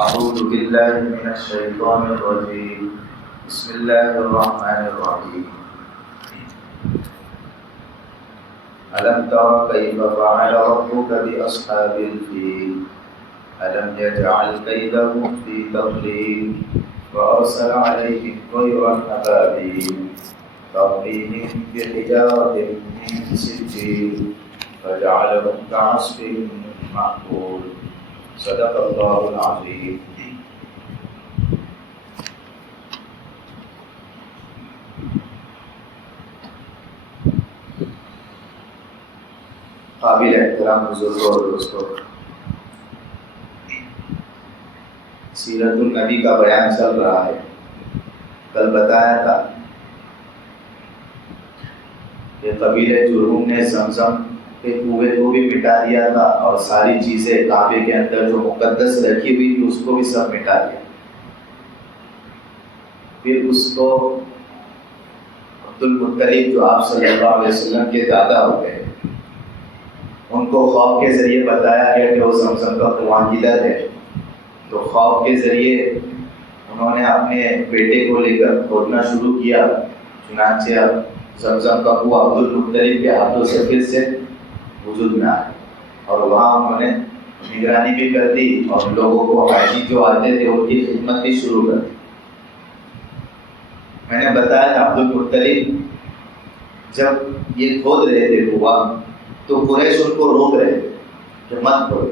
أعوذ بالله من الشيطان الرجيم بسم الله الرحمن الرحيم ألم تر كيف فعل ربك بأصحاب الفيل ألم يجعل كيدهم في تضليل وأرسل عليهم طيرا أبابيل ترميهم بحجارة من سجيل فجعلهم كعصف مأكول صدق اللہ العظیم. قابل احترام بزرگوں اور دوستوں، سیرت النبی کا بیان چل رہا ہے. کل بتایا تھا کہ قبیلہ جرہم نے زمزم کے کنویں کو بھی مٹا دیا تھا اور ساری چیزیں کعبے کے اندر جو مقدس رکھی ہوئی تھی اس کو بھی سب مٹا دیا. پھر اس کو عبد المطلب جو آپ صلی اللہ علیہ وسلم کے دادا ہو گئے، ان کو خواب کے ذریعے بتایا گیا کہ وہ زمزم کا کنواں کدھر ہے. تو خواب کے ذریعے انہوں نے اپنے بیٹے کو لے کر کھودنا شروع کیا. چنانچہ زمزم کا کنواں عبد المطلب کے ہاتھوں سے پھر سے وجود میں آئے اور وہاں انہوں نے نگرانی بھی کر دی اور لوگوں کو حاجی جو آتے تھے ان کی خدمت بھی شروع کر دی. میں نے بتایا تھا عبد المطلب جب یہ کھود رہے تھے کنواں تو قریش ان کو روک رہے تھے کہ مت کھودو.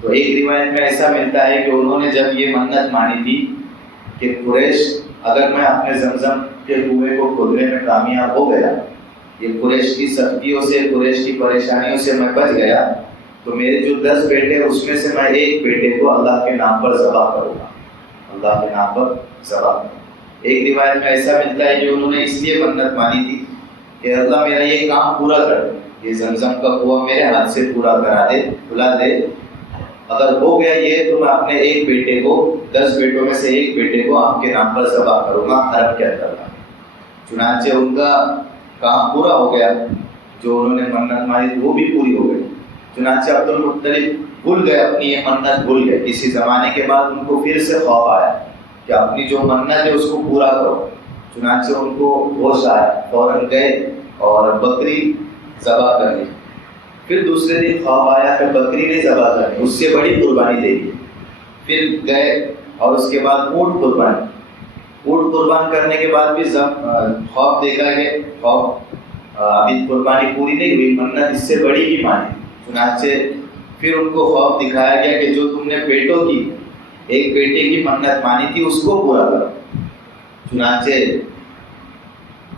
تو ایک روایت میں ایسا ملتا ہے کہ انہوں نے جب یہ منت مانی تھی کہ قریش اگر میں اپنے زمزم کے کنویں کو کھودنے میں کامیاب ہو گیا، یہ قریش کی سختیوں سے، قریش کی پریشانیوں سے میں بچ گیا، تو میرے جو 10 بیٹے اس میں سے میں ایک بیٹے کو اللہ کے نام پر ذبح کروں گا. اللہ کے نام پر ذبح کروں. ایک روایت میں ایسا ملتا ہے کہ انہوں نے اس لیے منت مانی تھی کہ اللہ میرا یہ کام پورا کر دے، یہ زمزم کا کنواں میرے ہاتھ سے پورا کرا دے، کھلا دے. اگر ہو گیا یہ تو میں اپنے ایک بیٹے کو، 10 بیٹوں میں سے ایک بیٹے کو آپ کے نام پر ذبح کروں گا، حرم کے اندر. چنانچہ ان کا کام پورا ہو گیا، جو انہوں نے منت مانی تھی وہ بھی پوری ہو گئی. چنانچہ عبد المطلب بھول گئے، اپنی یہ منت بھول گئے. کسی زمانے کے بعد ان کو پھر سے خوف آیا کہ اپنی جو منت ہے اس کو پورا کرو. چنانچہ ان کو ہوش آیا، فوراً گئے اور بکری ذبح کر لی. پھر دوسرے دن خواب آیا کہ بکری نہیں ذبح کرنی، اس سے بڑی قربانی دے دی. پھر گئے اور اس کے بعد اونٹ قربان کرنے کے بعد بھی خواب دیکھا کہ خواب ابھی قربانی پوری نہیں ہوئی، منت اس سے بڑی ہی مانی. چنانچہ پھر ان کو خواب دکھایا گیا کہ جو تم نے بیٹوں کی، ایک بیٹے کی منت مانی تھی اس کو پورا کرو. چنانچہ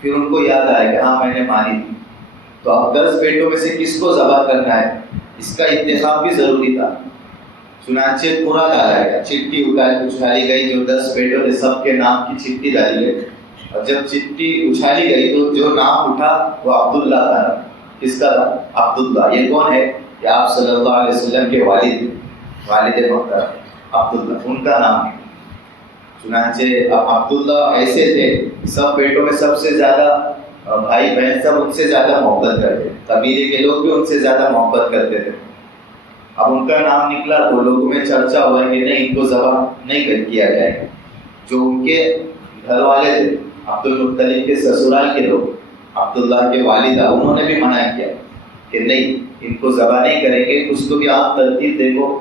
پھر ان کو یاد آیا کہ ہاں میں نے مانی تھی. تو اب 10 بیٹوں میں سے کس کو ذبح کرنا ہے، اس کا انتخاب بھی ضروری تھا. چنانچہ پورا ڈالا گیا، چٹھی اچھالی گئی، جو 10 بیٹوں نے سب کے نام کی چٹھی ڈالی گئی. اور جب چٹھی اچھالی گئی تو جو نام اٹھا وہ عبداللہ کا نام. کس کا تھا؟ عبداللہ. یہ کون ہے؟ یہ آپ صلی اللہ علیہ وسلم کے والد محترم عبداللہ، ان کا نام ہے. چنانچہ اب عبداللہ ایسے تھے، سب بیٹوں میں سب سے زیادہ بھائی بہن سب ان سے زیادہ محبت کرتے، قبیلے کے لوگ بھی ان سے زیادہ محبت کرتے تھے. اب ان کا نام نکلا تو لوگوں میں چرچا ہوا کہ نہیں، ان کو ذبح نہیں کیا جائے گا. جو ان کے گھر والے تھے، عبد المطلب کے سسرال کے لوگ، عبداللہ کے والدہ، انہوں نے بھی منع کیا کہ نہیں، ان کو ذبح نہیں کریں گے. اس کو بھی آپ ترتیب دیکھو،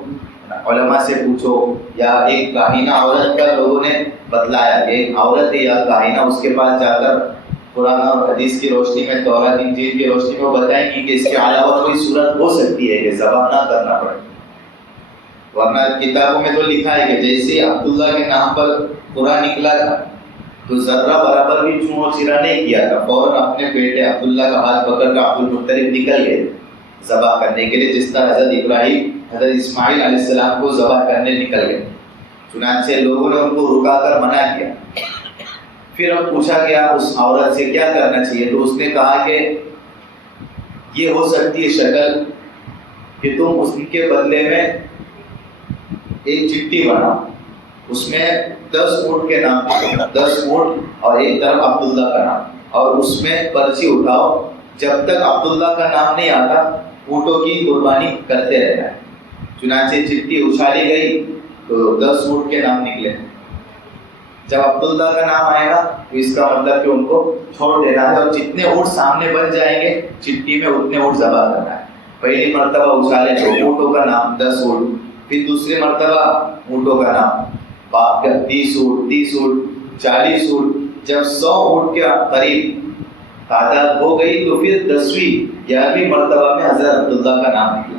علماء سے پوچھو، یا ایک کاہنہ عورت کا لوگوں نے بتلایا کہ ایک عورت ہے یا کاہنہ، اس کے پاس جا کر قرآن اور حدیث کی روشنی میں، تورات انجیل کی روشنی میں بتائیں گی کہ اس کے علاوہ کوئی صورت ہو سکتی ہے کہ ذبح نہ کرنا پڑے. ورنہ کتابوں میں تو لکھا ہے کہ جیسے عبداللہ کے نام پر قرآن نکلا تھا تو ذرہ برابر بھی چون و چرا نہیں کیا تھا، فوراً اپنے بیٹے عبداللہ کا ہاتھ پکڑ کر عبد المطلب نکل گئے ذبح کرنے کے لیے، جس طرح حضرت ابراہیم حضرت اسماعیل علیہ السلام کو ذبح کرنے نکل گئے. چنانچہ لوگوں نے ان کو رکا کر منع کیا. پھر اب پوچھا گیا اس عورت سے کیا کرنا چاہیے، تو اس نے کہا کہ یہ ہو سکتی ہے شکل کہ تم اس کے بدلے میں ایک چٹھی بناؤ، اس میں 10 اونٹ کے نام، 10 اونٹ اور ایک طرف عبداللہ کا نام، اور اس میں پرچی اٹھاؤ، جب تک عبداللہ کا نام نہیں آتا اونٹوں کی قربانی کرتے رہنا ہے. چنانچہ چٹھی اچھالی گئی تو 10 اونٹ کے نام نکلے. جب عبداللہ کا نام آئے گا تو اس کا مطلب کہ ان کو چھوڑ دینا ہے اور جتنے اونٹ سامنے بن جائیں گے چٹی میں اتنے اونٹ ذبح کرنا ہے. پہلی مرتبہ اچھالے تو اونٹوں کا نام 10 اونٹ، پھر دوسری مرتبہ اونٹوں کا نام 20 اونٹ، 30 اونٹ، 40 اونٹ. جب 100 اونٹ کے قریب تعداد ہو گئی تو پھر 10ویں 11ویں مرتبہ میں حضرت عبداللہ کا نام نکلا.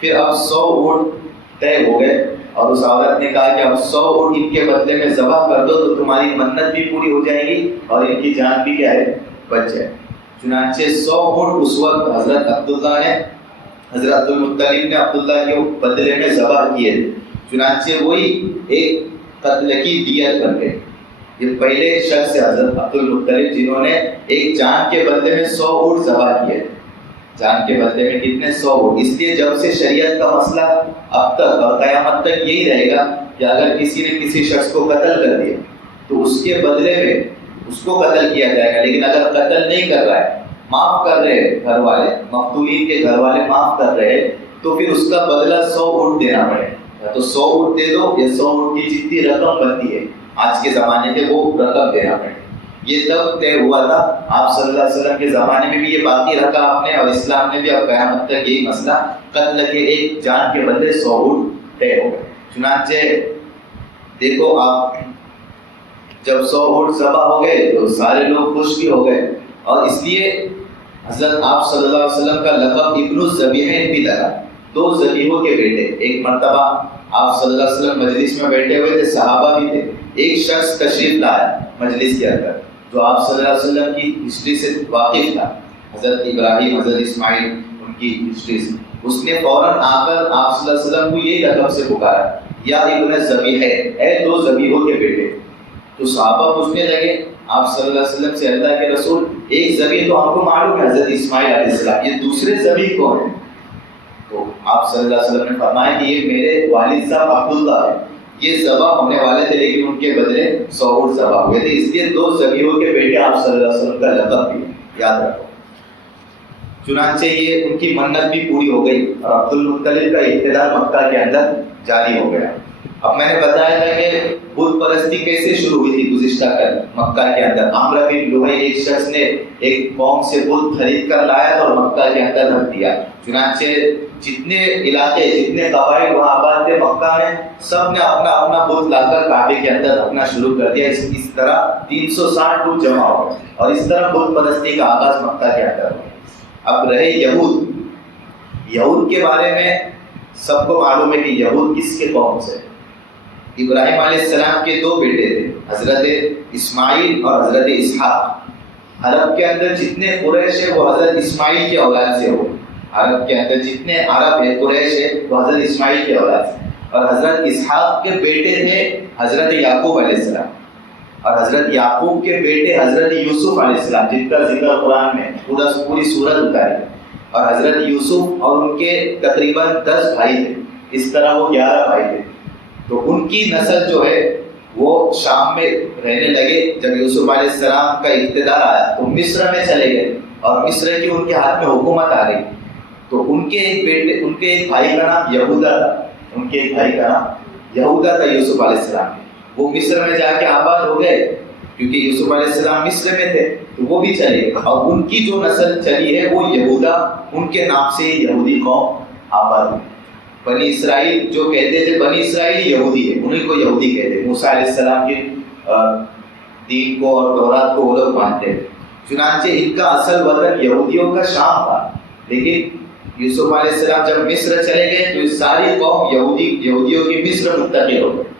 پھر اب 100 اونٹ طے ہو گئے اور اس عورت نے کہا کہ اب 100 اونٹ ان کے بدلے میں ذبح کر دو تو تمہاری منت بھی پوری ہو جائے گی اور ان کی جان بھی کیا ہے بچ جائے. چنانچہ 100 اونٹ اس وقت حضرت عبداللہ نے حضرت عبدالمطلب نے عبداللہ کے بدلے میں ذبح کیے. چنانچہ وہی ایک قتل کی دیت بن گئی. یہ پہلے شخص حضرت عبدالمطلب جنہوں نے ایک جان کے بدلے میں 100 اونٹ ذبح کیے. جان کے بدلے میں کتنے 100 اونٹ. اس لیے جب سے شریعت کا مسئلہ اب تک اور قیامت تک یہی رہے گا کہ اگر کسی نے کسی شخص کو قتل کر دیا تو اس کے بدلے میں اس کو قتل کیا جائے گا. لیکن اگر قتل نہیں کر رہا ہے، معاف کر رہے گھر والے، مقتولین کے گھر والے معاف کر رہے تو پھر اس کا بدلہ 100 اونٹ دینا پڑے گا. تو 100 اونٹ دے دو یا 100 اونٹ کی جتنی رقم بنتی ہے آج کے زمانے میں وہ رقم دینا پڑے. یہ تب طے ہوا تھا. آپ صلی اللہ علیہ وسلم کے زمانے میں بھی یہ باقی رکھا آپ نے اور اسلام نے بھی اب قیامت تک یہی مسئلہ قتل کے ایک جان کے بدلے 100 اونٹ طے ہو گئے. چنانچہ دیکھو آپ جب 100 اونٹ ذبح ہو گئے تو سارے لوگ خوش بھی ہو گئے اور اس لیے حضرت آپ صلی اللہ علیہ وسلم کا لقب ابن الذبیحین بھی لگا. 2 ذبیحوں کے بیٹے. ایک مرتبہ آپ صلی اللہ علیہ وسلم مجلس میں بیٹھے ہوئے تھے، صحابہ بھی تھے. ایک شخص تشریف لایا مجلس کے اندر جو آپ صلی اللہ علیہ وسلم کی ہسٹری سے واقف تھا، حضرت ابراہیم، حضرت اسماعیل، ان کی ہسٹری سے. اس نے فوراً آ کر آپ صلی اللہ علیہ وسلم کو یہی لقب سے پکارا، یا ابن الذبیحین، اے 2 ذبیحوں کے بیٹے. تو صحابہ پوچھنے لگے آپ صلی اللہ علیہ وسلم سے، اللہ کے رسول ایک ذبیح تو ہم کو معلوم ہے حضرت اسماعیل علیہ السلام، یہ دوسرے ذبیح کون ہیں؟ تو آپ صلی اللہ علیہ وسلم نے فرمایا کہ یہ میرے والد صاحب عبداللہ ہے، یہ ذبح ہونے والے تھے لیکن ان کے بدلے 100 اونٹ ذبح ہوئے تھے. اس لیے 2 ذبیحوں کے بیٹے آپ صلی اللہ علیہ وسلم کا لقب بھی یاد رکھو. چنانچہ یہ ان کی منت بھی پوری ہو گئی اور عبدالمطلب کا اقتدار مکہ کے اندر جاری ہو گیا. اب میں نے بتایا تھا کہ بت پرستی کیسے شروع ہوئی تھی گزشتہ کل مکہ کے اندر. عمرو بن لوہی ایک شخص نے ایک قوم سے بت خرید کر لایا اور مکہ کے اندر رکھ دیا. چنانچہ جتنے علاقے جتنے قبائل وہاں آباد تھے مکہ میں سب نے اپنا اپنا بت لا کر کعبے کے اندر رکھنا شروع کر دیا. اس طرح 360 بت جمع ہو گئے اور اس طرح بت پرستی کا آغاز مکہ کے اندر ہو. اب رہے یہود کے بارے میں سب کو معلوم ہے کہ یہود کس کے قوم سے. ابراہیم علیہ السلام کے 2 بیٹے تھے، حضرت اسماعیل اور حضرت اسحاق. عرب کے اندر جتنے قریش ہیں وہ حضرت اسماعیل کی اولاد سے ہوئے. عرب کے اندر جتنے عرب ہیں قریش ہیں وہ حضرت اسماعیل کی اولاد سے. اور حضرت اسحاق کے بیٹے تھے حضرت یعقوب علیہ السلام اور حضرت یعقوب کے بیٹے حضرت یوسف علیہ السلام جن کا ذکر قرآن میں پوری سورت اتاری. اور حضرت یوسف اور ان کے تقریباً 10 بھائی تھے. اس طرح وہ 11 بھائی تھے. تو ان کی نسل جو ہے وہ شام میں رہنے لگے. جب یوسف علیہ السلام کا اقتدار آیا تو مصر میں چلے گئے اور مصر کی ان کے ہاتھ میں حکومت آ گئی. تو ان کے ایک بھائی کا نام یہودا تھا. ان کے ایک بھائی کا نام یہودا تھا یوسف علیہ السلام. وہ مصر میں جا کے آباد ہو گئے کیونکہ یوسف علیہ السلام مصر میں تھے تو وہ بھی چلے گئے. اور ان کی جو نسل چلی ہے وہ یہودا، ان کے نام سے یہودی قوم آباد ہوئی. بنی اسرائیل جو کہتے تھے بنی اسرائیل یہودی ہے، انہیں کو یہودی کہتے ہیں. موسیٰ علیہ السلام کے دین کو اور تورات کو وہ لوگ مانتے ہیں. چنانچہ ان کا اصل وطن یہودیوں کا شام تھا. لیکن یوسف علیہ السلام جب مصر چلے گئے تو ساری قوم یہودیوں کی مصر منتقل ہو گئے.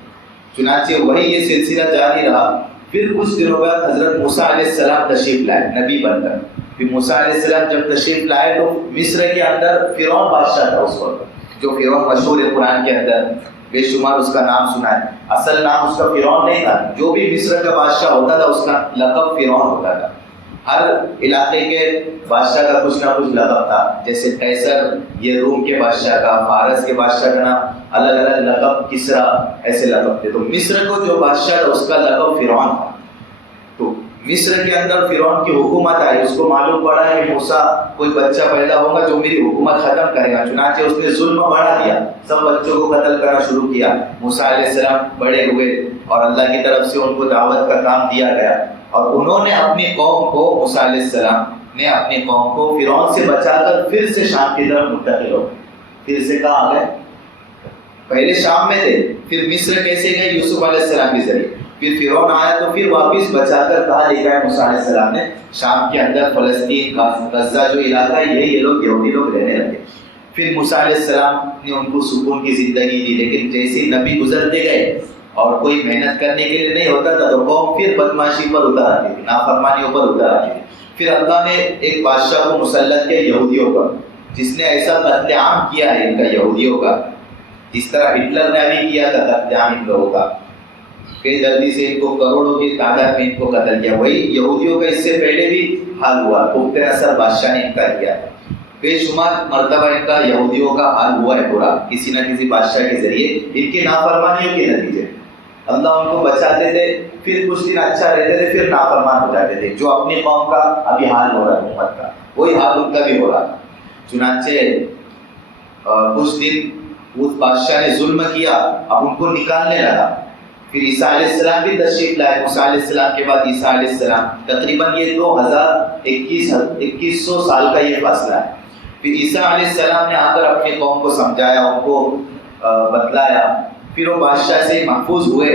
چنانچہ وہی یہ سلسلہ جاری رہا. پھر کچھ دنوں بعد حضرت موسیٰ علیہ السلام تشریف لائے نبی بن کر. پھر موسیٰ علیہ السلام جب تشریف لائے تو مصر کے اندر فرعون بادشاہ تھا اس وقت، جو فرعون مشہور ہے قرآن کے اندر، بے شمار اس کا نام سنا ہے. اصل نام اس کا فرعون نہیں تھا. جو بھی مصر کا بادشاہ ہوتا تھا اس کا لقب فرعون ہوتا تھا. ہر علاقے کے بادشاہ کا کچھ نہ کچھ لقب تھا. جیسے قیصر یہ روم کے بادشاہ کا، فارس کے بادشاہ کا نام الگ الگ لقب، کسرا ایسے لقب تھے. تو مصر کو جو بادشاہ تھا اس کا لقب فرعون تھا. تو مصر کے اندر فرعون کی حکومت آئی، اس کو معلوم پڑا کہ موسیٰ کوئی بچہ پیدا ہوگا جو میری حکومت ختم کرے گا، چنانچہ اس نے ظلم بڑھا دیا، سب بچوں کو قتل کرنا شروع کیا۔ موسیٰ علیہ السلام بڑے ہوئے اور اللہ کی طرف سے ان کو دعوت کا کام دیا گیا، اور انہوں نے اپنی قوم کو، موسیٰ علیہ السلام نے اپنی قوم کو فرعون سے بچا کر پھر سے شام کی طرف منتقل ہو، پھر سے کہاں آ گئے؟ پہلے شام میں تھے، پھر مصر کیسے گئے؟ یوسف علیہ السلام کے ذریعے، پھر فرعون آیا تو پھر واپس بچا کر کہاں لے گئے موسیٰ علیہ السلام نے؟ شام کے اندر، فلسطین، غزہ جو علاقہ ہے یہ لوگ یہودی لوگ رہنے لگے۔ پھر موسیٰ علیہ السلام نے ان کو سکون کی زندگی دی، لیکن جیسے نبی گزرتے گئے اور کوئی محنت کرنے کے لیے نہیں ہوتا تھا تو قوم پھر بدماشی پر اتر آتی تھی، نافرمانیوں پر اتر آتی تھی۔ پھر اللہ نے ایک بادشاہ کو مسلط کیا یہودیوں پر، جس نے ایسا قتل عام کیا ہے ان کا، یہودیوں کا، جس طرح ہٹلر نے ابھی کیا تھا قتل عام ان لوگوں کا، بے دردی سے ان کو کروڑوں کی تعداد میں ان کو قتل کیا۔ وہی یہودیوں کا اس سے پہلے بھی حال ہوا، بخت نصر بادشاہ نے ان کا کیا، بے شمار مرتبہ ان کا یہودیوں کا حال ہوا ہے برا، کسی نہ کسی بادشاہ کے ذریعے ان کی نافرمانیوں کے نتیجے۔ اللہ ان کو بچاتے تھے، پھر کچھ دن اچھا رہتے تھے، پھر نافرمان ہو جاتے تھے۔ جو اپنی قوم کا ابھی حال ہو رہا ہے امت کا، وہی حال ان کا بھی ہو رہا تھا۔ چنانچہ کچھ دن اس بادشاہ نے ظلم کیا، اب ان کو نکالنے لگا۔ پھر عیسیٰ علیہ السلام بھی تشریف لائے، موسیٰ علیہ السلام کے بعد عیسیٰ علیہ السلام، تقریباً یہ 2100 سال کا یہ فاصلہ ہے۔ پھر عیسیٰ علیہ السلام نے آ کر اپنی قوم کو سمجھایا، ان کو بتلایا، پھر وہ بادشاہ سے محفوظ ہوئے۔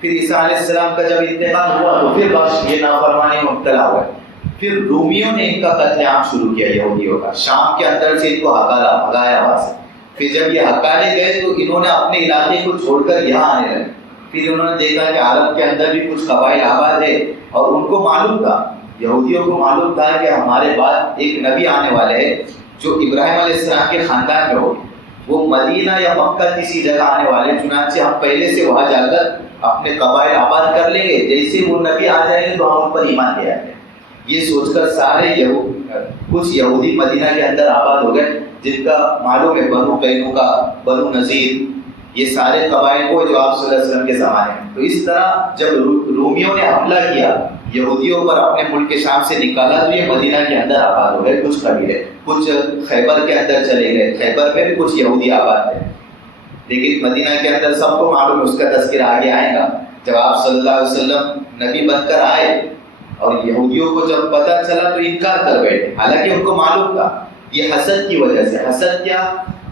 پھر عیسیٰ علیہ السلام کا جب انتقال ہوا تو پھر یہ نافرمانی میں مبتلا ہوئے۔ پھر رومیوں نے ان کا قتل عام شروع کیا، یہودیوں کا، شام کے اندر سے ان کو بھگایا وہاں سے۔ پھر جب یہ ہکالے گئے تو انہوں نے اپنے علاقے کو چھوڑ کر یہاں آنے لگے۔ پھر انہوں نے دیکھا کہ عرب کے اندر بھی کچھ قبائل آباد ہے، اور ان کو معلوم تھا، یہودیوں کو معلوم تھا کہ ہمارے بعد ایک نبی آنے والے ہیں جو ابراہیم علیہ السلام کے خاندان میں ہوگی، وہ مدینہ یا مکہ کسی جگہ آنے والے، چنانچہ ہم پہلے سے وہاں جا کر اپنے قبائل آباد کر لیں گے، جیسے وہ نبی آ جائیں گے تو ہم ان پر ایمان لے آئیں گے۔ یہ سوچ کر سارے کچھ یہودی مدینہ کے اندر آباد ہو گئے، جن کا معلوم ہے بنو قینوقا، بنو نذیر، یہ سارے قبائل کو جو آپ صلی اللہ علیہ وسلم کے زمانے میں۔ تو اس طرح جب رومیوں نے حملہ کیا یہودیوں پر، اپنے ملک شام سے نکالا، تو یہ مدینہ کے اندر آباد ہو گئے کچھ قبیلے، کچھ خیبر کے اندر چلے گئے، خیبر میں بھی کچھ یہودی آباد تھے، لیکن مدینہ کے اندر سب کو معلوم، اس کا تذکرہ آگے آئے گا۔ جب آپ صلی اللہ علیہ وسلم نبی بن کر آئے اور یہودیوں کو جب پتہ چلا تو انکار کر بیٹھے، حالانکہ ان کو معلوم تھا۔ یہ حسد کی وجہ سے، حسد کیا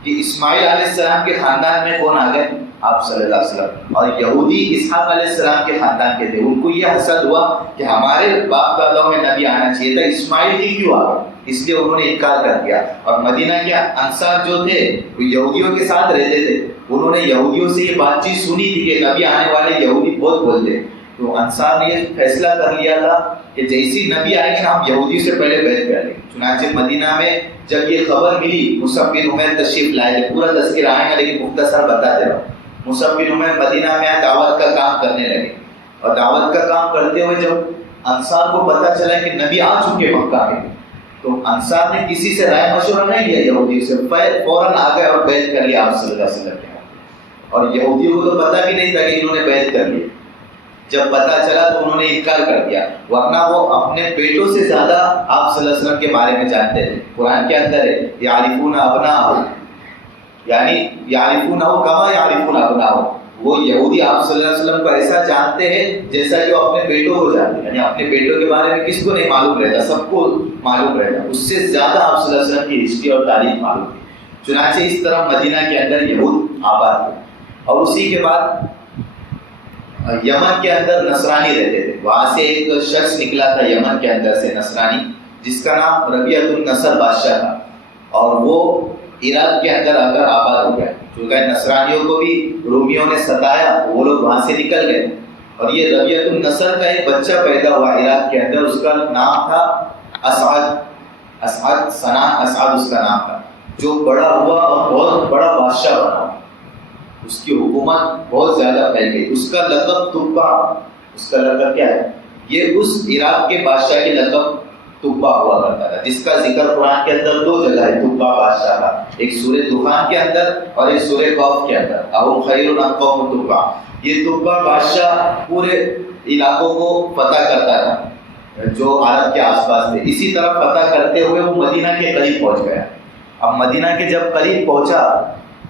کہ اسماعیل علیہ السلام کے خاندان میں کون آ گئے؟ آپ صلی اللہ علیہ وسلم، اور یہودی اسحاق علیہ السلام کے خاندان کے تھے، ان کو یہ حسد ہوا کہ ہمارے باپ داداؤں میں نبی آنا چاہیے تھا، اسماعیل کی کیوں آ گئے؟ اس لیے انہوں نے انکار کر دیا۔ اور مدینہ کے انصار جو تھے وہ یہودیوں کے ساتھ رہتے تھے، انہوں نے یہودیوں سے یہ بات چیت سنی تھی کہ نبی آنے والے یہودی بہت بولتے، تو انصار نے یہ فیصلہ کر لیا تھا کہ جیسی نبی آئیں گے ہم یہودی سے پہلے بیعت کر لیں گے۔ چنانچہ مدینہ میں جب یہ خبر ملی، مصعب بن عمیر تشریف لائے تھے، پورا تذکرہ آئے گا لیکن مختصر بتا دے رہا ہوں۔ مصعب بن عمیر مدینہ میں دعوت کا کام کرنے لگے، اور دعوت کا کام کرتے ہوئے جب انصار کو پتہ چلا کہ نبی آ چکے مکہ میں، تو انصار نے کسی سے رائے مشورہ نہیں لیا، یہودیوں سے فوراً آ گئے اور بیعت کر لیا آپ صلی اللہ علیہ وسلم کے ہاتھ۔ اور یہودیوں کو تو پتہ بھی نہیں تھا کہ انہوں نے بیعت کر لی، جب پتہ چلا تو انہوں نے انکار کر دیا، ورنہ وہ اپنے بیٹوں سے زیادہ آپ صلی اللہ علیہ وسلم کے بارے میں جانتے تھے۔ قرآن کے اندر ہے یعرفون ابناءہم، یعنی یعرفونہ کما یعرفون ابناءہم، وہ یہودی آپ صلی اللہ علیہ وسلم کو ایسا جانتے ہیں جیسا کہ وہ اپنے بیٹوں کو جانتے ہیں، یعنی اپنے بیٹوں کے بارے میں کس کو نہیں معلوم رہتا، سب کو معلوم رہتا، اس سے زیادہ آپ صلی اللہ علیہ وسلم کی ہسٹری اور تاریخ معلوم تھی۔ چنانچہ اس طرح مدینہ کے اندر یہود آباد ہوئے، اور اسی کے بعد یمن کے اندر نصرانی رہتے تھے، وہاں سے ایک شخص نکلا تھا یمن کے اندر سے نصرانی، جس کا نام ربیعۃ النصر بادشاہ تھا، اور وہ عراق کے اندر آ کر آباد ہو گیا، چونکہ نصرانیوں کو بھی رومیوں نے ستایا، وہ لوگ وہاں سے نکل گئے، اور یہ ربیعۃ النصر کا ایک بچہ پیدا ہوا عراق کے اندر، اس کا نام تھا اسعد سنان اسعد اس کا نام تھا، جو بڑا ہوا اور بہت بڑا بادشاہ بنا، اس کی حکومت بہت زیادہ پھیل گئی۔ اس کا لقب تبا، اس کا لقب کیا ہے؟ یہ اس عراق کے بادشاہ کے لقب تبا ہوا کرتا تھا، جس کا ذکر قرآن کے اندر 2 جگہ ہے تبا بادشاہ کا، ایک سورہ دخان کے اندر اور ایک سورہ قوف کے اندر، اہم خیر ام قوم تبا۔ یہ تبا بادشاہ پورے علاقوں کو فتح کرتا تھا، جو عرب کے آس پاس تھے. اسی طرح فتح کرتے ہوئے وہ مدینہ کے قریب پہنچ گیا. اب مدینہ کے جب قریب پہنچا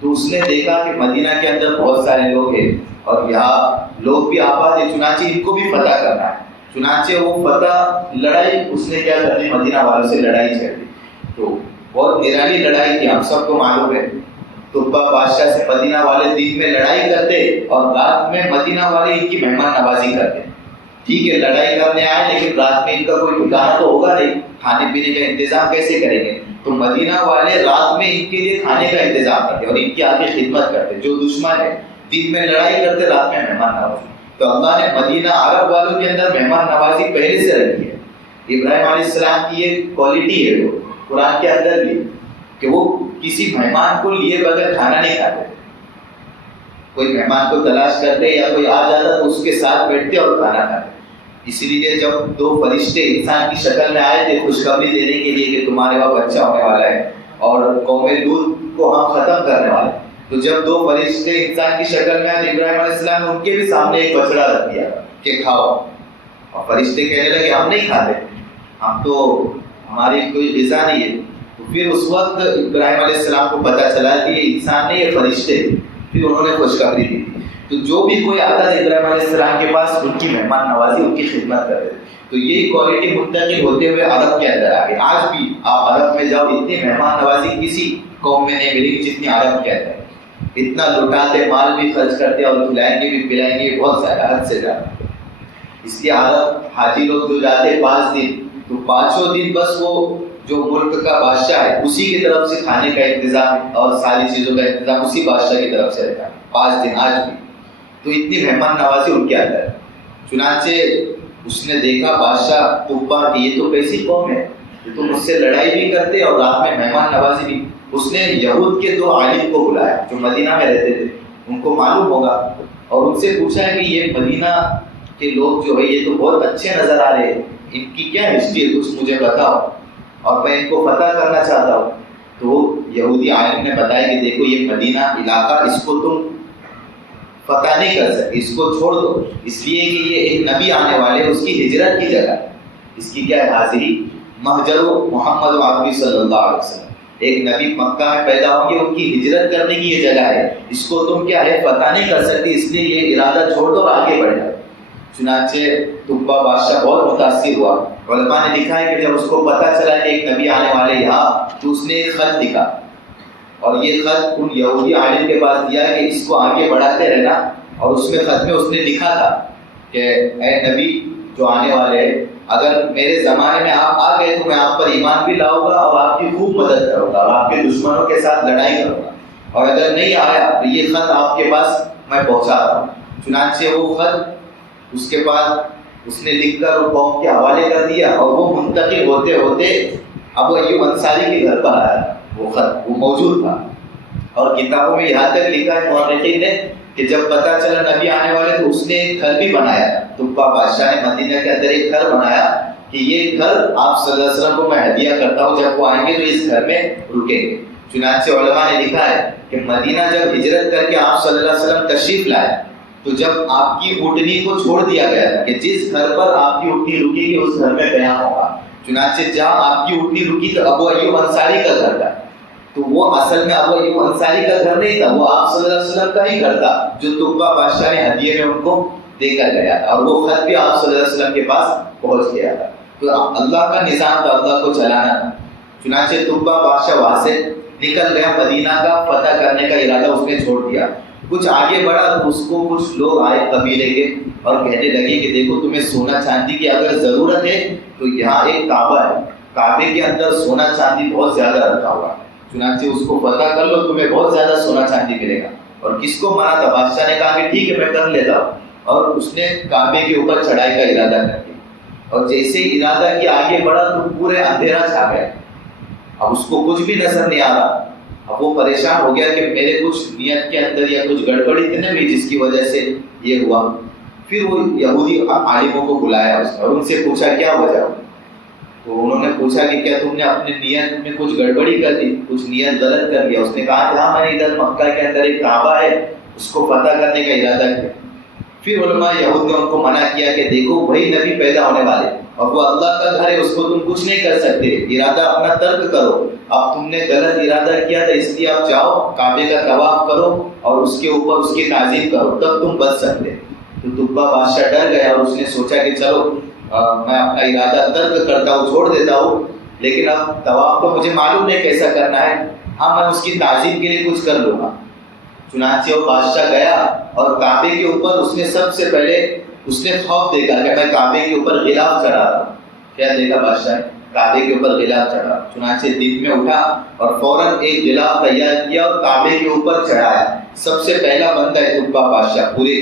تو اس نے دیکھا کہ مدینہ کے اندر بہت سارے لوگ ہیں اور یہاں لوگ بھی آباد ہیں، چنانچہ ان کو بھی فتح کرنا ہے. چنانچہ وہ فتح لڑائی اس نے کیا کر دی، مدینہ والوں سے لڑائی چھڑ دی. تو بہت نرالی لڑائی تھی، ہم سب کو معلوم ہے. تبا بادشاہ سے مدینہ والے دن میں لڑائی کرتے اور رات میں مدینہ والے ان کی مہمان نوازی کرتے. ٹھیک ہے لڑائی کرنے آئے لیکن رات میں ان کا کوئی ٹھکانا تو ہوگا نہیں، کھانے پینے کا انتظام کیسے کریں گے؟ تو مدینہ والے رات میں ان کے لیے کھانے کا انتظام کرتے اور ان کی آگے خدمت کرتے. جو دشمن ہے دن میں لڑائی کرتے، رات میں مہمان نوازی. تو اللہ نے مدینہ عرب والوں کے اندر مہمان نوازی پہلے سے رکھی ہے. ابراہیم علیہ السلام کی یہ کوالٹی ہے وہ قرآن کے اندر بھی، کہ وہ کسی مہمان کو لیے بغیر کھانا نہیں کھاتے. کوئی مہمان کو تلاش کرتے یا کوئی آ جاتا تو اس کے ساتھ بیٹھتے اور کھانا کھاتے. اسی لیے جب دو فرشتے انسان کی شکل میں آئے تھے خوشخبری دینے کے لیے کہ تمہارے وہاں بچہ ہونے والا ہے اور قوم لوط کو ہم ختم کرنے والے، تو جب دو فرشتے انسان کی شکل میں آئے تو ابراہیم علیہ السلام نے ان کے بھی سامنے ایک بچڑا رکھ دیا کہ کھاؤ. اور فرشتے کہنے لگے ہم نہیں کھاتے، ہم تو ہماری کوئی غذا نہیں ہے. تو پھر اس وقت ابراہیم علیہ السلام کو پتہ چلا کہ یہ انسان نہیں یہ فرشتے. پھر انہوں نے خوشخبری دی. تو جو بھی کوئی آتا تھا ابراہیم علیہ السلام کے پاس ان کی مہمان نوازی، ان کی خدمت کرتے. تو یہ کوالٹی منتقل ہوتے ہوئے عرب کے اندر آ گئی. آج بھی آپ عرب میں جاؤ اتنی مہمان نوازی کسی قوم میں نہیں ملے گی جتنی عرب کے اندر. اتنا لٹاتے، مال بھی خرچ کرتے اور کھلائیں گے بھی پلائیں گے بہت زیادہ، حد سے زیادہ. اس لیے عرب حاجی لوگ جو جاتے 5 دن تو 5 دن بس وہ جو ملک کا بادشاہ ہے اسی کی طرف سے کھانے کا انتظام اور ساری چیزوں کا انتظام اسی بادشاہ کی طرف سے رہتا ہے 5 دن آج بھی. تو اتنی مہمان نوازی ان کے اندر. چنانچہ اس نے دیکھا بادشاہ تبا کہ یہ تو کیسی قوم ہے، یہ تو مجھ سے لڑائی بھی کرتے اور رات میں مہمان نوازی بھی. اس نے یہود کے 2 عالم کو بلایا جو مدینہ میں رہتے تھے، ان کو معلوم ہوگا، اور ان سے پوچھا کہ یہ مدینہ کے لوگ جو ہے یہ تو بہت اچھے نظر آ رہے ہیں، ان کی کیا ہسٹری ہے کچھ مجھے بتاؤ اور میں ان کو پتہ کرنا چاہتا ہوں. تو یہودی عالم نے بتایا کہ دیکھو یہ مدینہ علاقہ اس کو تم فتح نہیں کر سکتے، اس کو چھوڑ دو، اس لیے کہ یہ ایک نبی آنے والے اس کی ہجرت کی جگہ ہے. اس کی کیا ہے حاضری، مہجر محمد و عربی صلی اللہ علیہ وسلم. ایک نبی مکہ میں پیدا ہوں گے، ان کی ہجرت کرنے کی یہ جگہ ہے، اس کو تم کیا ہے فتح نہیں کر سکتی، اس لیے یہ ارادہ چھوڑ دو اور آگے بڑھ جاؤ. چنانچہ تبا بادشاہ بہت متاثر ہوا. علماء نے لکھا ہے کہ جب اس کو پتہ چلا کہ ایک نبی آنے والے یہاں، تو اس نے ایک خط لکھا اور یہ خط ان یہودی عالم کے پاس دیا کہ اس کو آگے بڑھاتے رہنا. اور اس میں خط میں اس نے لکھا تھا کہ اے نبی جو آنے والے ہیں، اگر میرے زمانے میں آپ آ گئے تو میں آپ پر ایمان بھی لاؤں گا اور آپ کی خوب مدد کروں گا اور آپ کے دشمنوں کے ساتھ لڑائی کروں گا، اور اگر نہیں آیا تو یہ خط آپ کے پاس میں پہنچا رہا ہوں. چنانچہ وہ خط اس کے بعد اس نے لکھ کر وہ قوم کے حوالے کر دیا اور وہ منتقل ہوتے ہوتے ابو ایوب انصاری کے گھر پر آیا. وہ خط وہ موجود تھا اور کتابوں میں یہاں تک لکھا ہے مورخین نے کہ جب پتہ چلا نبی آنے والے تو اس نے ایک گھر بھی بنایا. تبا بادشاہ نے مدینہ کے اندر ایک گھر بنایا کہ یہ گھر آپ صلی اللہ علیہ وسلم کو میں ہدیہ کرتا ہوں، جب وہ آئیں گے تو اس گھر میں رکیں گے. چنانچہ علماء نے لکھا ہے کہ مدینہ جب ہجرت کر کے آپ صلی اللہ علیہ وسلم تشریف لائے تو جب آپ کی اونٹنی کو چھوڑ دیا گیا تھا کہ جس گھر پر آپ کی اونٹنی رکی گی اس گھر میں قیام ہوگا. چنانچہ جہاں آپ کی اونٹنی رکی تو ابو ایوب انصاری کا گھر تھا. تو وہ اصل میں ابو ایوب انصاری کا گھر نہیں تھا، وہ آپ صلی اللہ علیہ وسلم کا ہی گھر تھا جو تبا بادشاہ نے ہدیے میں ان کو دے کر گیا تھا، اور وہ خط بھی آپ صلی اللہ علیہ وسلم کے پاس پہنچ گیا تھا. تو اللہ کا نظام تھا، اللہ کو چلانا تھا. چنانچہ تبا بادشاہ وہاں سے نکل گیا، مدینہ کا فتح کرنے کا ارادہ اس نے چھوڑ دیا. کچھ آگے بڑھا تو اس کو کچھ لوگ آئے قبیلے کے اور کہنے لگے کہ دیکھو تمہیں سونا چاندی کی اگر ضرورت ہے تو یہاں ایک کعبہ ہے، کعبے کے اندر سونا چاندی بہت زیادہ رکھا ہوا، چنانچہ اس کو فتح کر لو تمہیں بہت زیادہ سونا چاندی ملے گا. اور کس کو منع تھا؟ بادشاہ نے کہا کہ ٹھیک ہے میں کر لیتا ہوں، اور اس نے کعبے کے اوپر چڑھائی کا ارادہ کر دیا. اور جیسے ہی ارادہ کیا آگے بڑھا تو پورے اندھیرا چھا گیا. اب اس کو کچھ بھی نظر نہیں آ رہا. اب وہ پریشان ہو گیا کہ میرے کچھ نیت کے اندر یا کچھ گڑبڑی تھی نا جس کی وجہ سے یہ ہوا. پھر وہ یہودی عالموں کو بلایا اس نے اور ان سے پوچھا کیا وجہ. تو انہوں نے پوچھا کہ کیا تم نے اپنی نیت میں کچھ گڑبڑی کر دی، کچھ نیت غلط کر دیا؟ اس نے کہا کہ ہاں میں نے ادھر مکہ کے اندر ایک کعبہ ہے اس کو فتح کرنے کا ارادہ کیا. پھر علماء یہود نے ان کو منع کیا کہ دیکھو وہی نبی پیدا ہونے والے اور وہ اللہ کا گھر ہے، اس کو تم کچھ نہیں کر سکتے، ارادہ اپنا ترک کرو۔ اب تم نے غلط ارادہ کیا تھا، اس لیے آپ جاؤ کعبے کا طواف کرو اور اس کے اوپر اس کی تعظیم کرو، تب تم بچ سکتے۔ تو تبا بادشاہ ڈر گیا اور اس نے سوچا کہ چلو میں اپنا ارادہ ترک کرتا ہوں، چھوڑ دیتا ہوں، لیکن اب طواف تو مجھے معلوم نہیں کیسا کرنا ہے، ہاں میں اس کی تعظیم کے لیے کچھ کر لوں گا۔ چنانچہ وہ بادشاہ گیا اور کعبے کے اوپر اس نے سب سے پہلے اس نے خوف دیکھا کہ میں کعبے کے اوپر غلاف چڑھا رہا ہوں۔ کیا دیکھا بادشاہ؟ کعبے کے اوپر غلاف چڑھا۔ چنانچہ دن میں اٹھا اور فوراً ایک غلاف تیار کیا اور کعبے کے اوپر چڑھایا۔ سب سے پہلا بندہ ہے تبا بادشاہ پورے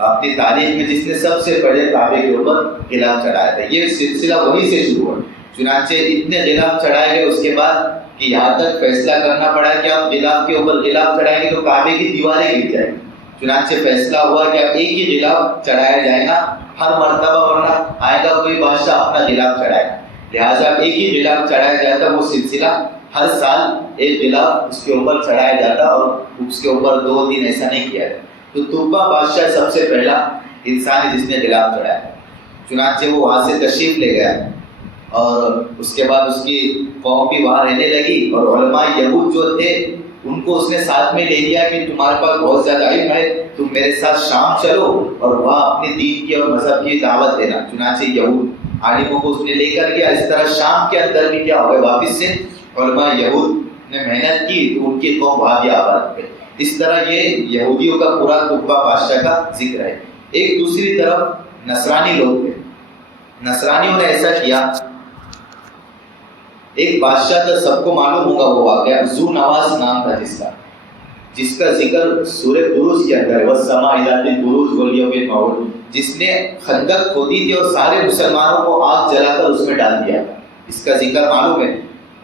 اپنی تاریخ میں جس نے سب سے پہلے کعبے کے اوپر غلاف چڑھایا تھا۔ یہ سلسلہ وہیں سے شروع ہوا۔ چنانچہ اتنے غلاف چڑھائے گئے اس کے بعد کہ یہاں تک فیصلہ کرنا پڑا کہ آپ غلاف کے اوپر غلاف چڑھائیں گے تو کعبے کی دیواریں گر جائیں گی۔ چنانچہ فیصلہ ہوا کہ اب ایک ہی غلاف چڑھایا جائے گا ہر مرتبہ، ورنہ آئے گا کوئی بادشاہ اپنا غلاف چڑھائے، لہٰذا ایک ہی غلاف چڑھایا جاتا۔ وہ سلسلہ ہر سال ایک غلاف اس کے اوپر چڑھایا جاتا اور اس کے اوپر 2 دن ایسا نہیں کیا جاتا۔ تو تبا بادشاہ سب سے پہلا انسان ہے جس نے غلاف چڑھایا۔ چنانچہ وہ وہاں سے تشریف لے گیا اور اس کے بعد اس کی قوم بھی وہاں رہنے لگی، اور علماء یہود جو تھے ان کو اس نے ساتھ میں لے لیا کہ تمہارے پاس بہت زیادہ علم ہے، تم میرے ساتھ شام چلو اور وہاں اپنے دین کی اور مذہب کی دعوت دینا۔ چنانچہ یہود عالموں کو اس نے لے کر گیا۔ اس طرح شام کے اندر بھی کیا ہو گیا، واپس سے علماء یہود نے محنت کی تو ان کی قوم وہاں بھی آباد ہو گئی۔ اس طرح یہ یہودیوں کا پورا تبا بادشاہ کا ذکر ہے۔ ایک دوسری طرف نصرانی لوگ تھے۔ نصرانیوں نے ایسا کیا، ایک بادشاہ تھا، سب کو معلوم ہوگا وہ واقعہ، ذو نواس نام تھا جس کا ذکر سورہ بروج کے اندر ہے، والسماء ذات البروج والیوم الموعود، جس نے خندق کھودی تھی اور سارے مسلمانوں کو آگ جلا کر اس میں ڈال دیا۔ اس کا ذکر معلوم ہے،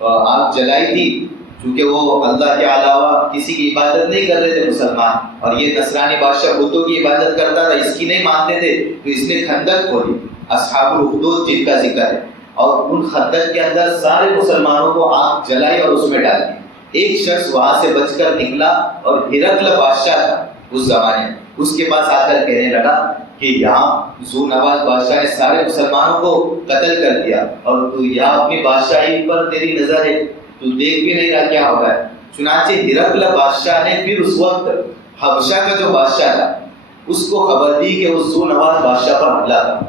آگ جلائی تھی چونکہ وہ اللہ کے علاوہ کسی کی عبادت نہیں کر رہے تھے مسلمان، اور یہ نصرانی بادشاہ بتوں کی عبادت کرتا تھا، اس کی نہیں مانتے تھے، تو اس نے خندق کھودی، اصحاب الاخدود جن کا ذکر ہے، اور ان خندق کے اندر سارے مسلمانوں کو آگ جلائی اور اس میں ڈال دی۔ ایک شخص وہاں سے بچ کر نکلا اور ہرقل بادشاہ تھا اس زمانے میں، اس کے پاس آ کر کہنے لگا کہ یہاں ذو نواس بادشاہ نے سارے مسلمانوں کو قتل کر دیا اور تو یہاں اپنی بادشاہی پر تیری نظر ہے، تو دیکھ بھی نہیں رہا کیا ہو رہا ہے۔ چنانچہ ہرقل بادشاہ نے پھر اس وقت حبشہ کا جو بادشاہ تھا اس کو خبر دی کہ اس ذو نواس بادشاہ پر حملہ کرو،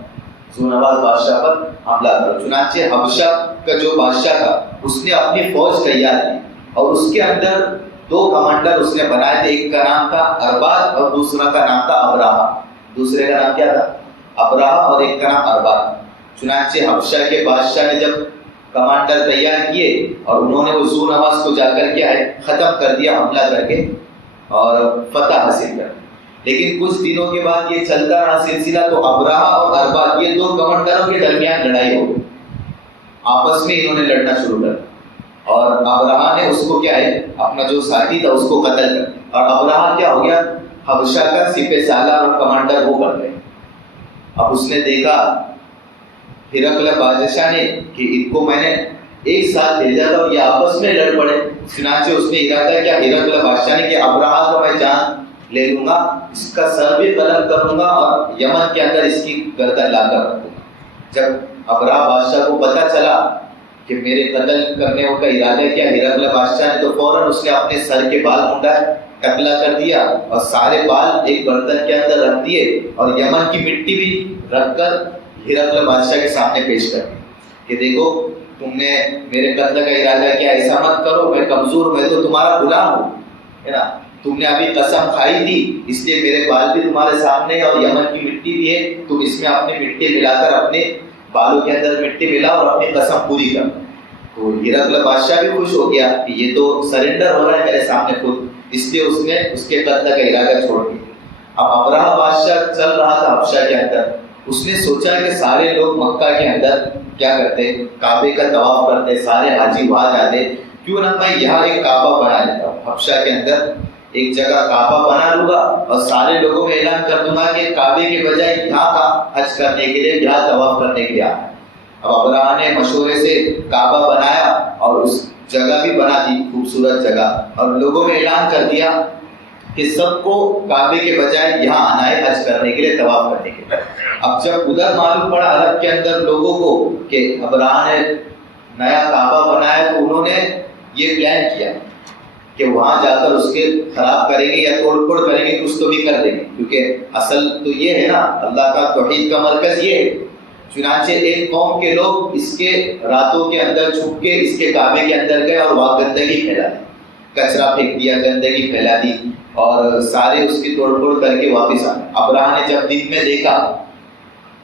ذو نواس بادشاہ پر حملہ کرو۔ چنانچہ حبشہ کا جو بادشاہ تھا اس نے اپنی فوج تیار کی اور اس کے اندر 2 کمانڈر اس نے بنائے تھے، ایک کا نام تھا ارباد اور دوسرا کا نام تھا ابراہ۔ دوسرے کا نام کیا تھا؟ ابراہ، اور ایک کا نام ارباد۔ چنانچہ حبشہ کے بادشاہ نے جب کمانڈر تیار کیے اور انہوں نے وہ ذو نواس کو جا کر کے ختم کر دیا حملہ کر کے اور فتح حاصل کر۔ لیکن کچھ دنوں کے بعد یہ چلتا رہا سلسلہ، تو ابراہ اور ارباد یہ 2 کمانڈروں کے درمیان لڑائی ہو گئی، آپس میں انہوں نے لڑنا شروع کر دیا، اور ابراہ نے اس کو کیا ہے اپنا جو ساتھی تھا اس کو قتل کر دیا، اور ابراہ کیا ہو گیا حبشہ کا سپہ سالار اور کمانڈر وہ بن گئے۔ اب اس نے دیکھا ہرقل بادشاہ نے کہ ان کو میں نے ایک ساتھ بھیجا تھا اور یہ آپس میں لڑ پڑے، چنانچہ اس نے ارادہ کیا ہرقل بادشاہ نے کہ ابراہ کو میں جان لے لوں گا، اس کا سر بھی قلم کروں گا اور یمن کے اندر اس کی گردن لا کر رکھوں گا۔ جب ابراہ بادشاہ کو پتہ چلا کہ میرے قتل کرنے کا ارادہ کیا ہرقل بادشاہ نے، تو فوراً اس نے اپنے سر کے بال مونڈائے، ٹکلا کر دیا اور سارے بال ایک برتن کے اندر رکھ دیے اور یمن کی مٹی بھی رکھ کر ہرقل بادشاہ کے سامنے پیش کر دی کہ دیکھو تم نے میرے قتل کا ارادہ کیا، ایسا مت کرو، میں کمزور، میں تو تمہارا غلام ہوں، ہے نا، تم نے ابھی قسم کھائی تھی اس لیے میرے بال بھی تمہارے سامنے ہے اور یمن کی مٹی بھی ہے، تم اس میں اپنی مٹی ملا کر اپنے بالوں کے اندر مٹی ملا اور اپنی قسم پوری کر۔ تو ہرقل بادشاہ بھی خوش ہو گیا کہ یہ تو سرنڈر ہو رہا ہے میرے سامنے خود، اس لیے اس نے اس کے قتل کا ارادہ چھوڑ دیا۔ اب ابراہ بادشاہ چل رہا تھا حبشہ کے اندر، اس نے سوچا کہ سارے لوگ مکہ کے اندر کیا کرتے، کعبے کا طواف کرتے، سارے حاجی وہاں جاتے، کیوں نہ میں یہاں ایک کعبہ بنا لیتا ہوں، حبشہ کے اندر ایک جگہ کعبہ بنا لوں گا اور سارے لوگوں میں اعلان کر دوں گا کہ کعبے کے بجائے یہاں کا حج کرنے کے لیے، یہاں طواف کرنے کے لیے آیا۔ اب ابراہ نے مشورے سے کعبہ بنایا اور اس جگہ بھی بنا دی، خوبصورت جگہ، اور لوگوں میں اعلان کر دیا کہ سب کو کعبے کے بجائے یہاں آنا ہے حج کرنے کے لیے، طواف کرنے کے لیے۔ اب جب ادھر معلوم پڑا عرب کے اندر لوگوں کو کہ ابراہ نے نیا کعبہ بنایا، تو انہوں نے یہ پلان کیا کہ وہاں جا کر اس کے خراب کریں گے یا توڑ پھوڑ کریں گے، کچھ تو بھی کر دیں گے، کیونکہ اصل تو یہ ہے نا، اللہ کا توحید کا مرکز یہ ہے۔ چنانچہ ایک قوم کے لوگ اس کے راتوں کے اندر چھپ کے اس کے کعبے کے اندر گئے اور وہاں گندگی پھیلا دی، کچرا پھینک دیا، گندگی پھیلا دی اور سارے اس کی توڑ پھوڑ کر کے واپس آ گئے۔ ابراہ نے جب دن میں دیکھا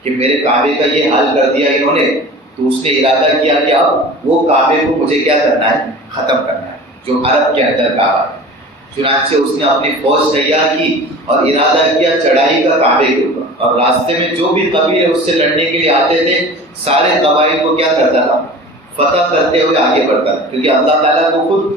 کہ میرے کعبے کا یہ حال کر دیا انہوں نے، تو اس نے ارادہ کیا کہ اب وہ کعبے کو مجھے کیا کرنا ہے، ختم کرنا ہے، جو عرب کے اندر کعبہ ہے۔ چنانچہ اس نے اپنی فوج تیار کی اور ارادہ کیا چڑھائی کا کعبے کے اوپر، اور راستے میں جو بھی قبیلے اس سے لڑنے کے لیے آتے تھے، سارے قبائل کو کیا کرتا تھا، فتح کرتے ہوئے آگے بڑھتا تھا، کیونکہ اللہ تعالیٰ کو خود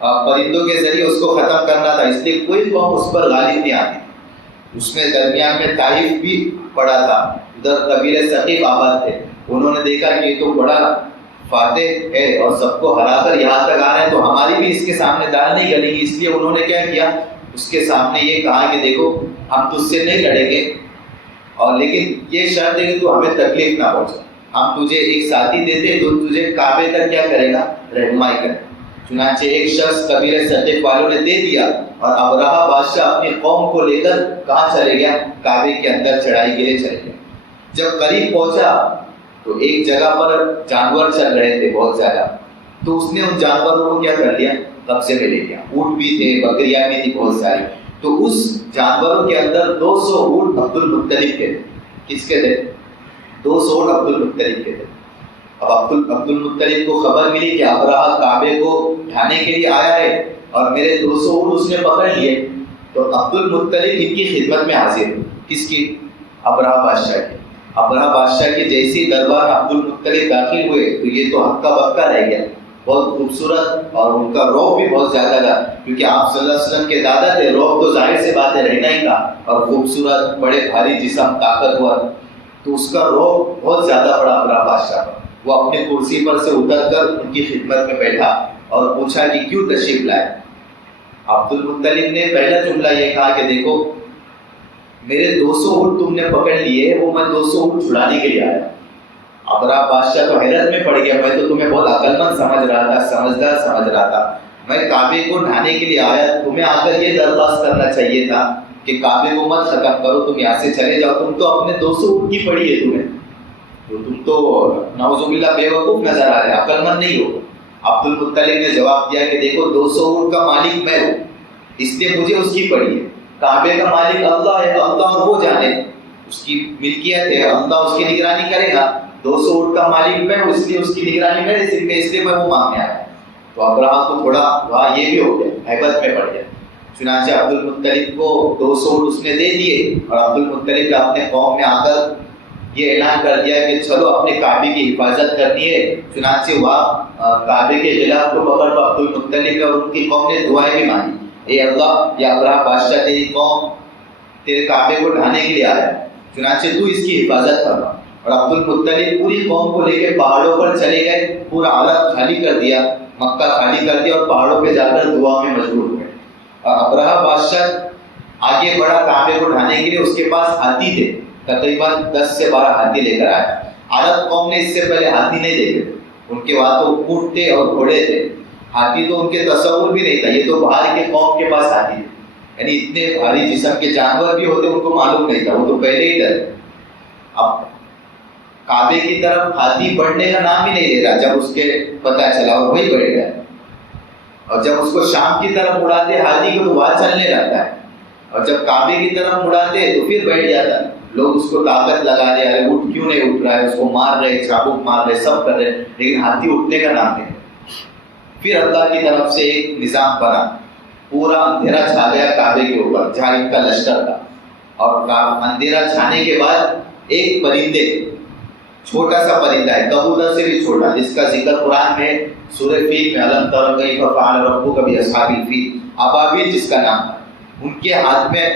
پرندوں کے ذریعے اس کو ختم کرنا تھا، اس لیے کوئی قوم اس پر غالب نہیں آتی۔ اس میں درمیان میں طائف بھی پڑا تھا، ادھر قبیلے ثقیف آباد تھے، انہوں نے دیکھا کہ یہ تو بڑا فاتح ہے اور سب کو ہرا کر یہاں تک آ رہے ہیں، تو ہماری بھی اس کے سامنے دال نہیں گلے گی، اس لیے انہوں نے کیا کیا، اس کے سامنے یہ کہا کہ دیکھو ہم تجھ سے نہیں لڑیں گے، اور لیکن یہ شرط ہے کہ تو ہمیں تکلیف نہ پہنچے، ہم تجھے ایک ساتھی دیتے تو تجھے کعبے تک کیا کرے گا، رہنمائی کرے۔ چنانچہ ایک شخص قبیلے ثقیف والوں نے دے دیا، اور ابرہہ بادشاہ اپنی قوم کو لے کر کہاں چلے گیا، کعبے کے اندر چڑھائی کے لیے چلے گیا۔ جب قریب پہنچا تو ایک جگہ پر جانور چل رہے تھے بہت زیادہ، تو اس نے ان جانوروں کو کیا کر لیا، قبضے میں لے لیا، اونٹ بھی تھے، بکریاں بھی تھی بہت ساری، تو اس جانوروں کے اندر 200 اونٹ عبد المطلب کے تھے۔ کس کے تھے؟ 200 اونٹ عبد المطلب کے تھے۔ اب عبد المطلب کو خبر ملی کہ ابرہہ کعبے کو ڈھانے کے لیے آیا ہے اور میرے 200 اونٹ اس نے پکڑ لیے، تو عبد المطلب ان کی خدمت میں حاضر ہوئے۔ کس کی؟ ابرہہ بادشاہ کی۔ ابرہہ بادشاہ کی جیسی دربار عبد المطلب داخل ہوئے تو یہ تو ہکا بکا رہ گیا، بہت خوبصورت، اور ان کا رعب بھی بہت زیادہ تھا، کیونکہ آپ صلی اللہ علیہ وسلم کے دادا تھے، رعب تو ظاہر سے بات ہے رہنا ہی تھا، اور خوبصورت، بڑے بھاری جسم، طاقتور، تو اس کا رعب بہت زیادہ بڑا ابرہہ بادشاہ پر۔ وہ اپنی کرسی پر سے اتر کر ان کی خدمت میں بیٹھا اور پوچھا کہ کیوں تشریف لائے؟ عبد المطلب نے پہلا جملہ یہ کہا کہ دیکھو میرے 200 اونٹ تم نے پکڑ لیے، وہ میں 200 اونٹ چھڑانے کے لیے آیا۔ ابرہہ بادشاہ تو حیرت میں پڑ گیا، میں تو تمہیں بہت عقل مند سمجھ رہا تھا، سمجھدار سمجھ رہا تھا، میں کعبے کو ڈھانے کے لیے آیا، تمہیں آ کر یہ درخواست کرنا چاہیے تھا کہ کعبے کو مت ختم کرو، تم یہاں سے چلے جاؤ، تم تو اپنے 200 اونٹ کی پڑی ہے تمہیں، تو تم تو نعوذ باللہ بے وقوف نظر آ رہے، عقل مند نہیں ہو۔ عبد المطلب نے جواب دیا کہ دیکھو 200 اونٹ کا مالک میں ہوں، اس لیے مجھے اس کی پڑی ہے، کعبے کا مالک اللہ ہے، اللہ اور وہ جانے، اس کی ملکیت ہے، اللہ اس کی نگرانی کرے گا، 200 اونٹ کا مالک میں ہوں، اس لیے اس کی نگرانی میرے ذمہ ہے، اس لیے میں وہ مانگنے آیا۔ تو ابرہہ کو تھوڑا وہاں یہ بھی ہو گیا، ہیبت میں پڑ گیا۔ چنانچہ عبد المطلب کو 200 اونٹ اس نے دے دیے، اور عبد المطلب نے اپنے قوم میں آ کر یہ اعلان کر دیا کہ چلو اپنے کعبے کی حفاظت کرنی ہے۔ چنانچہ وہاں کعبے کے غلاف کو پکڑ کر عبد المطلب اور ان کی قوم نے دعائیں بھی مانگی، اے اللہ یا ابرہہ بادشاہ تیری قوم تیرے کعبے کو ڈھانے کے لیے آیا، چنانچہ تو اس کی حفاظت کرنا۔ اور عبد المطلب پوری قوم کو لے کے پہاڑوں پر چلے گئے، پورا عرب خالی کر دیا، مکہ خالی کر دیا، اور پہاڑوں پہ جا کر دعا میں مشغول ہو گئے۔ اور ابرہہ بادشاہ آگے بڑھا کعبے کو ڈھانے کے لیے، اس کے پاس ہاتھی تھے، تقریباً 10 سے 12 ہاتھی لے کر آیا۔ عرب قوم نے اس سے پہلے ہاتھی نہیں دیکھے، ان کے وہاں تو اونٹ تھے اور گھوڑے تھے، ہاتھی تو ان کے تصور بھی نہیں تھا، یہ تو باہر کے قوم کے پاس ہاتھی تھے، یعنی اتنے بھاری جسم کے جانور بھی ہوتے ان کو معلوم نہیں تھا، وہ تو پہلے ہی ڈرے۔ اب کعبے کی طرف ہاتھی بڑھنے کا نام ہی نہیں لے رہا، جب اس کے پتہ چلا اور وہی بڑھ گیا، اور جب اس کو شام کی طرف اڑاتے ہاتھی کو تو وہاں چلنے لگتا ہے، اور جب کعبے کی طرف اڑاتے تو پھر بیٹھ جاتا ہے۔ لوگ اس کو طاقت لگا رہے، ارے اٹھ کیوں نہیں اٹھ رہا ہے، اس کو مار رہے، چابک مار رہے، سب کر رہے، لیکن ہاتھی اٹھنے کا نام نہیں۔ پھر اللہ کی طرف سے ایک نظام بنا، پورا اندھیرا چھا گیا کعبے کے اوپر جہاں ان کا لشکر تھا، اور اندھیرا چھانے کے بعد ایک پرندے، چھوٹا سا پرندہ ہے، کبوتر سے بھی چھوٹا، جس کا ذکر قرآن میں سورہ فیل میں الم تر کیف فعل ربک باصحاب الفیل، ابابیل جس کا نام ہے، ان کے ہاتھ میں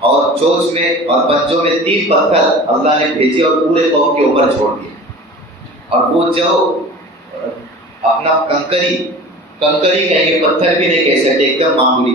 اور چونچ میں اور پنجوں میں 3 پتھر اللہ نے بھیجے اور پورے قوم کے اوپر چھوڑ دیے، اور وہ جو اپنا کنکری کہیں گے، پتھر بھی نہیں کہہ سکتے، ایک دم معمولی